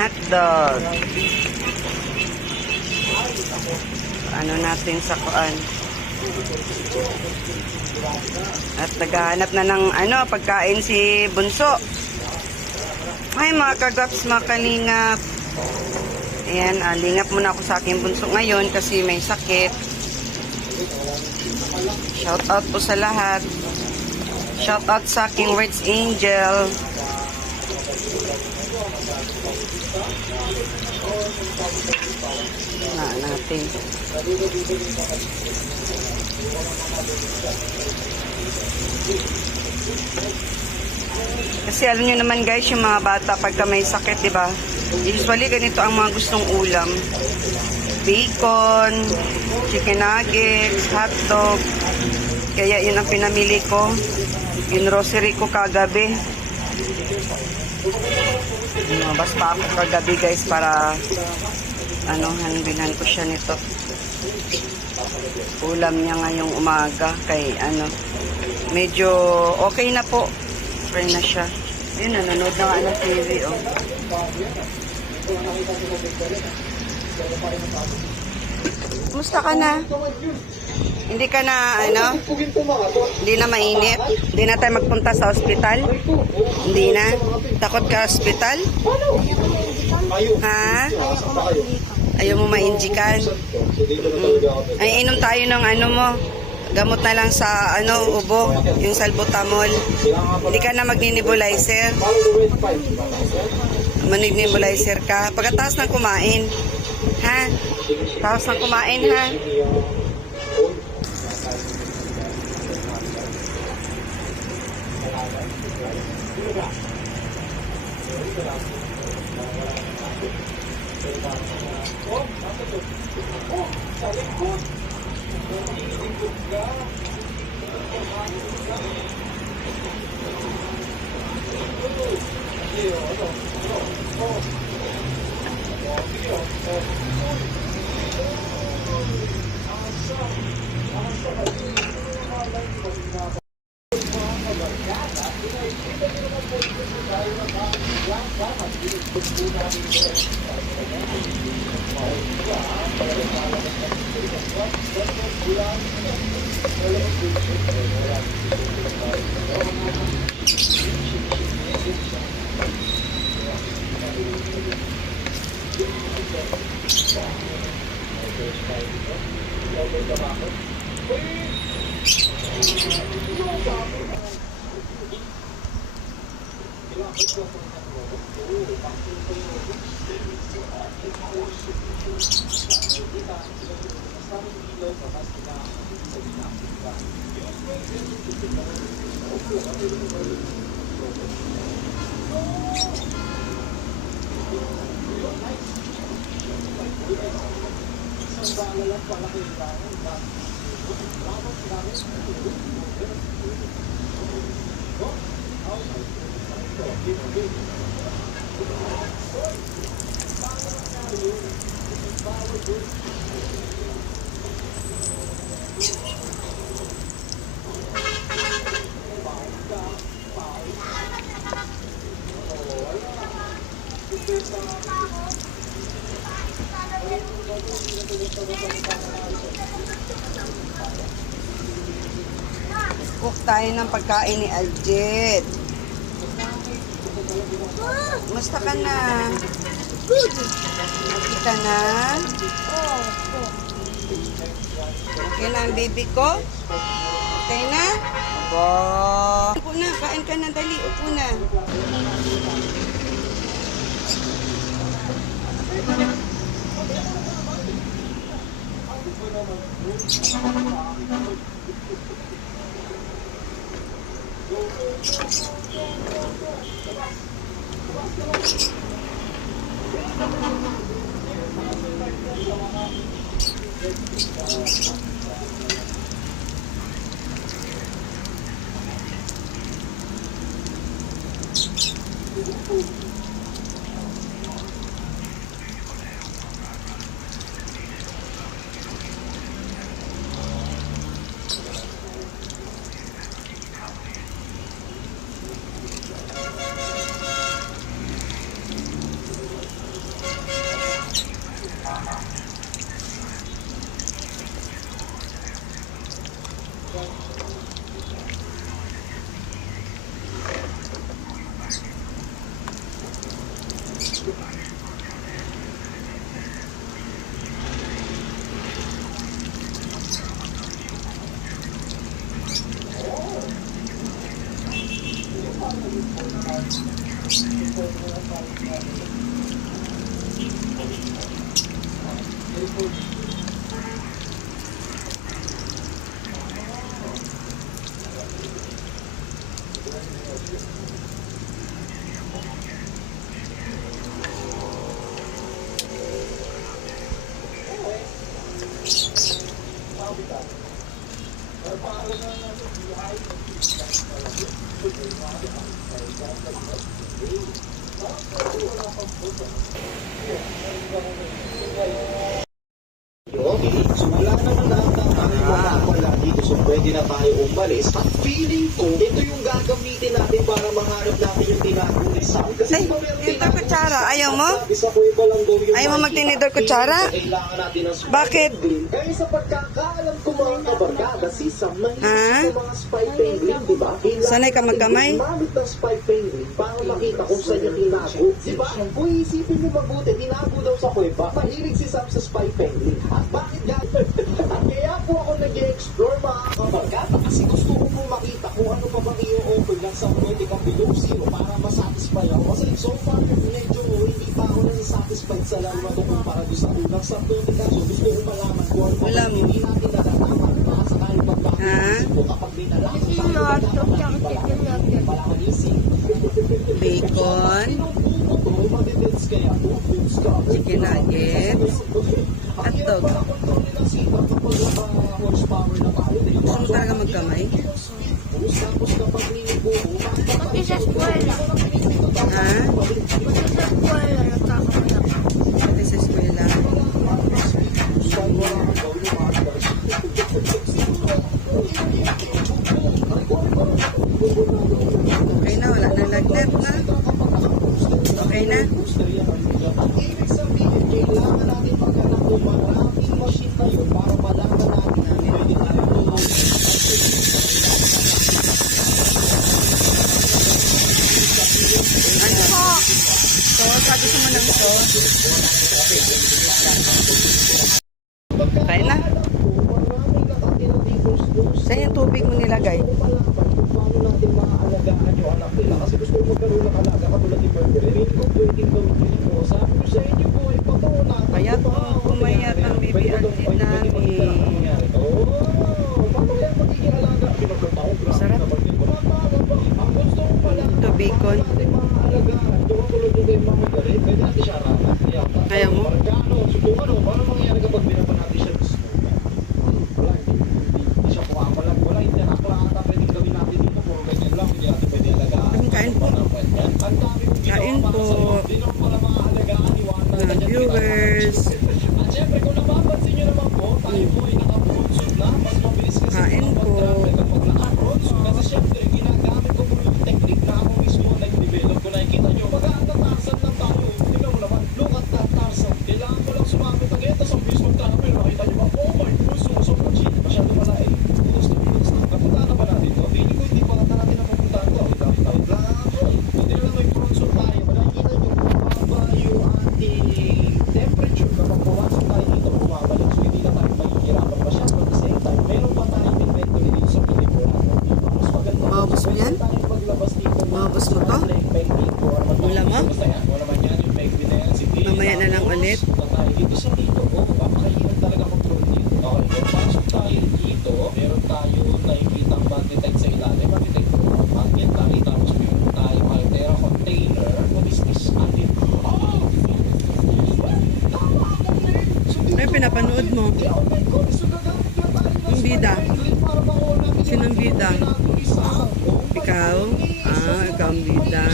hotdog. Ano natin sa kuan. At naghahanap na ng pagkain si Bunso. Ay mga kagaps, mga kalingap. Ayan, lingap muna ako sa aking bunso ngayon kasi may sakit. Shout out po sa lahat. Shout out sa aking Words Angel. Na natin. Kasi alam nyo naman guys, yung mga bata pagka may sakit, diba? Usually ganito ang mga gustong ulam. Bacon, chicken nuggets, hotdog. Kaya yun ang pinamili ko. Yung grocery ko kagabi. Lumabas pa ako kagabi guys para hanbilan ko siya nito. Ulam niya ngayong umaga kay medyo okay na po. Okay na siya. Ayun, nanonood na nga ng TV, oh. Kumusta ka na? Hindi ka na, hindi na mainit? Hindi na tayo magpunta sa ospital? Hindi na? Takot ka ospital? Ha? Ayaw mo mainjikan? Ay, inom tayo ng mo. Gamot na lang sa ubo, yung salbutamol. Hindi ka na magni-nebulizer. Mag-nebulizer ka. Pagkatapos ng kumain. Ha? Tapos ng kumain, ha? Cook tayo ng pagkain ni Aljet. Musta ka na? Good. Okay ka na? Okay na ang baby ko? Okay na? Aba. Upo na, kain ka na, dali. Upo na. Okay, so wala naman nakakakain wala dito, so pwede na tayo umalis. At feeling ko, ito yung gagamitin natin para mahanap natin yung tinagong ni Sam. Kasi Ay, tinidor kutsara. Ayaw mo? Ayaw mo magtinidor kutsara? Kailangan natin ng spy Bakit? penguin. Kaya sa pagkakaalam ko mga kabarkada, si Sam mahilig Ha? sa mga spy penguin, di ba? Kailangan Sanay ka magkamay? natin gumamit ng spy penguin para makita kung saan yung tinago. Di ba? Kung isipin mo mabuti, tinago daw sa kuweba, mahilig si Sam sa spy penguin. At bakit gano'n? At kaya po ako nag-explore mga kabarkada kasi gusto ko po makita kung ano pa bang i-offer lang sa pwede kang below zero para masatisfy ako. Kasi so far, medyo hindi pa ako nasa-satisfied sa laro na ito kumpara doon sa unang Subnautica. So gusto ko malaman kung ano pa Wala bang mo. hindi natin natatama na sa kahit pagbago. Ha? So kapag may nalaman tayo, wala kang isip. Bacon, chicken nuggets, hotdog. Gusto mo talaga magkamay? Pati sa eskwela. Ha? Pati sa eskwela, nagkakamala. Pati sa eskwela. Okay na, wala nang lagnat na. Okay na? Ang ibig sabihin, kailangan natin maghanap ng maraming machine na yun para malaman natin kung pwede tayo tulungan. Ano? So, sabi ko mo ng so. Kain na. Maraming nakatira dito Saan yung tubig mo nilagay? paano natin maaalagaan yung anak nila kasi gusto ko magkaroon ng alaga katulad ni Burger. Hindi ko pwedeng gawin ko. Sabi ko sa inyo po, ay patuuna. Kaya pumayat ang baby auntie namin. Oo. Paano kaya magiging alaga? Pinagkataon. Masarap. Ang gusto ko pala. Ito, bacon. Natin maaalagaan. Doon tulad yung kay Mama Gary. Pwede natin siya arakan. Kaya mo? Parang subukan o. Paano mangyayari kapag binapan natin siya gusto? Wala. Hindi siya pumapalag. Wala. Hindi na ata pwedeng gawin natin dito. Puro ganyan lang. Hindi natin pwede alagaan. Kain po. Ang dami kong ginawa Kain para po. sa'yo. Hindi naman pala maaalagaan. Iwanan na Mga ganyan viewers. at syempre, kung napapansin nyo naman po, tayo po ay naka-broadshoot na. Mas mabilis kasi Kain po. mag-travel kapag naka-broadshoot. Kasi syempre, ginagamit ko po yung technique na ako mismo nag-develop ko. Nakikita nyo, mag-aatatarsan lang tayo. Tingnan mo naman, look at that tarsan. Kailangan ko lang sumabit ang ito sa mismo tayo. Pero nakita nyo ba, oh my God, sobrang cheap. Masyado pala eh. Gusto na. Napunta na ba natin to? Feeling ko hindi pa natin napupunta to. Wait lang. Hindi na lang may broadshoot tayo. Nakikita nyo, mababa yung ating temperature kapag pumasok tayo dito bumabalik so hindi na tayo mahihirapan masyado at the same time meron pa tayong inventory dito sa Pilipinas mas maganda Maubos mo yan? tayong paglabas dito Maubos mo to? Wala mo? wala man yan yung penguin na yan si Dave Mamaya na lang ulit. punta tayo dito sa dito papakahirap talaga control dito okay kung pasok tayo dito meron tayo nakikita ang banditect sa ilalim banditect bandit tayo tapos meron tayo altera container what is this atin Ano yung pinapanood mo? Yung bida. Sinong bida? Ikaw? Ah, ikaw ang bida.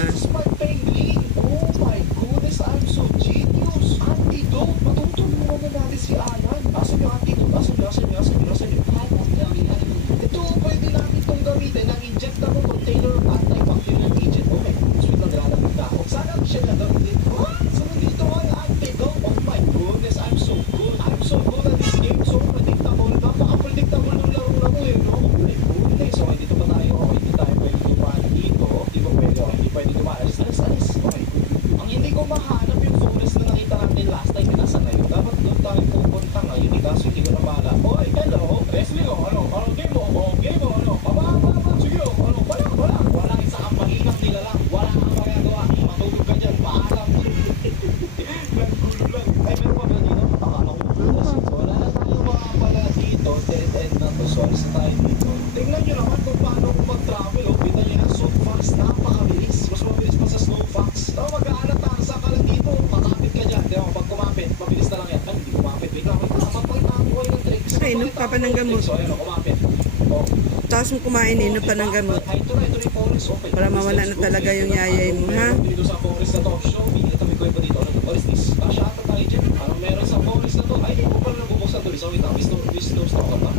Oh my goodness, I'm so genius. Antidote. Matutulungan muna natin si Alan. Asan yung antidote? Asan yung? Ito, pwede natin itong gamitin. Ang injectable container antibacterial agent. Okay, sweet lang nilalagay na ako. Sana siya gagamitin. So, nandito ang antidote. Oh my goodness, I'm so good. I'm so good at this game. So predictable. Napaka-predictable ng laro na to eh, no? Oh my goodness. So, dito pa tayo. Okay, hindi tayo pwede pa ng gamot. So, ayun, kumapit. Oh. Tapos mo kumain, inom pa ng gamot. Ay, ito na yung forest open. Para mawala na talaga yung yayay mo, ha? Dito sa forest na to, show me. Ito may kwento dito. What is this? Kasya ata tayo dyan. Anong meron sa forest na to? Ay, hindi ko pala nabubuksan to. So, wait, wisdom stock ka pa.